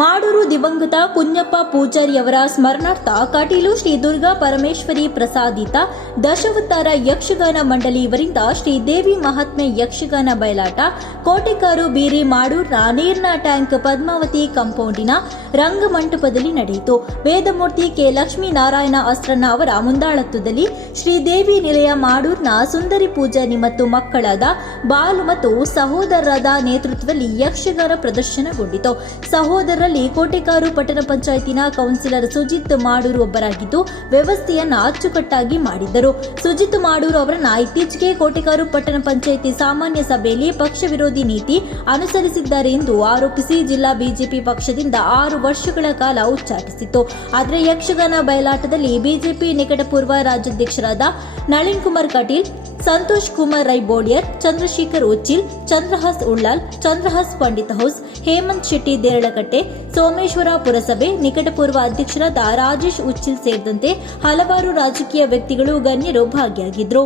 ಮಾಡೂರು ದಿವಂಗತ ಕುഞ്ഞಪ್ಪ ಪೂಜಾರಿಯವರ ಸ್ಮರಣಾರ್ಥ ಕಟೀಲು ಶ್ರೀ ದುರ್ಗಾ ಪರಮೇಶ್ವರಿ ಪ್ರಸಾದಿತ ದಶಾವತಾರ ಯಕ್ಷಗಾನ ಮಂಡಳಿ ಇವರಿಂದ ಶ್ರೀ ದೇವಿ ಮಹಾತ್ಮೆ ಯಕ್ಷಗಾನ ಬಯಲಾಟ ಕೋಟೆಕಾರು ಬೀರಿ ಮಾಡೂರಿನ ನೀರಿನ ಟ್ಯಾಂಕ್ ಪದ್ಮಾವತಿ ಕಾಂಪೌಂಡಿನ ರಂಗಮಂಟಪದಲ್ಲಿ ನಡೆಯಿತು. ವೇದಮೂರ್ತಿ ಕೆ ಲಕ್ಷ್ಮೀನಾರಾಯಣ ಅಸ್ರನ್ನ ಅವರ ಮುಂದಾಳತ್ವದಲ್ಲಿ ಶ್ರೀದೇವಿ ನಿಲಯ ಮಾಡೂರಿನ ಸುಂದರಿ ಪೂಜಾರಿ ಮತ್ತು ಮಕ್ಕಳಾದ ಬಾಲು ಮತ್ತು ಸಹೋದರರಾದ ನೇತೃತ್ವದಲ್ಲಿ ಯಕ್ಷಗಾನ ಪ್ರದರ್ಶನಗೊಂಡಿತು. ಸಹೋದರರಲ್ಲಿ ಕೋಟೆಕಾರು ಪಟ್ಟಣ ಪಂಚಾಯತಿನ ಕೌನ್ಸಿಲರ್ ಸುಜಿತ್ ಮಾಡೂರು ಒಬ್ಬರಾಗಿದ್ದು ವ್ಯವಸ್ಥೆಯನ್ನ ಅಚ್ಚುಕಟ್ಟಾಗಿ ಮಾಡಿದ್ದರು. ಸುಜಿತ್ ಮಾಡೂರು ಅವರನ್ನ ಇತ್ತೀಚೆಗೆ ಕೋಟೆಕಾರು ಪಟ್ಟಣ ಪಂಚಾಯತಿ ಸಾಮಾನ್ಯ ಸಭೆಯಲ್ಲಿ ಪಕ್ಷ ವಿರೋಧಿ ನೀತಿ ಅನುಸರಿಸಿದ್ದಾರೆ ಎಂದು ಆರೋಪಿಸಿ ಜಿಲ್ಲಾ ಬಿಜೆಪಿ ಪಕ್ಷದಿಂದ 6 ವರ್ಷಗಳ ಕಾಲ ಉಚ್ಚಾಟಿಸಿತ್ತು. ಆದರೆ ಯಕ್ಷಗಾನ ಬಯಲಾಟದಲ್ಲಿ ಬಿಜೆಪಿ ನಿಕಟಪೂರ್ವ ರಾಜ್ಯಾಧ್ಯಕ್ಷರಾದ ನಳಿನ್ ಕುಮಾರ್ ಕಟೀಲ್, ಸಂತೋಷ್ ಕುಮಾರ್ ರೈ ಬೋಳಿಯರ್, ಚಂದ್ರಶೇಖರ್ ಉಚ್ಚಿಲ್, ಚಂದ್ರಹಾಸ್ ಉಳ್ಳಾಲ್, ಚಂದ್ರಹಾಸ್ ಪಂಡಿತ್ ಹೌಸ್, ಹೇಮಂತ್ ಶೆಟ್ಟಿ ದೇರಳಕಟ್ಟೆ, ಸೋಮೇಶ್ವರ ಪುರಸಭೆ ನಿಕಟಪೂರ್ವ ಅಧ್ಯಕ್ಷರಾದ ರಾಜೇಶ್ ಉಚ್ಚಿಲ್ ಸೇರಿದಂತೆ ಹಲವಾರು ರಾಜಕೀಯ ವ್ಯಕ್ತಿಗಳು ಗಣ್ಯರು ಭಾಗಿಯಾಗಿದ್ದರು.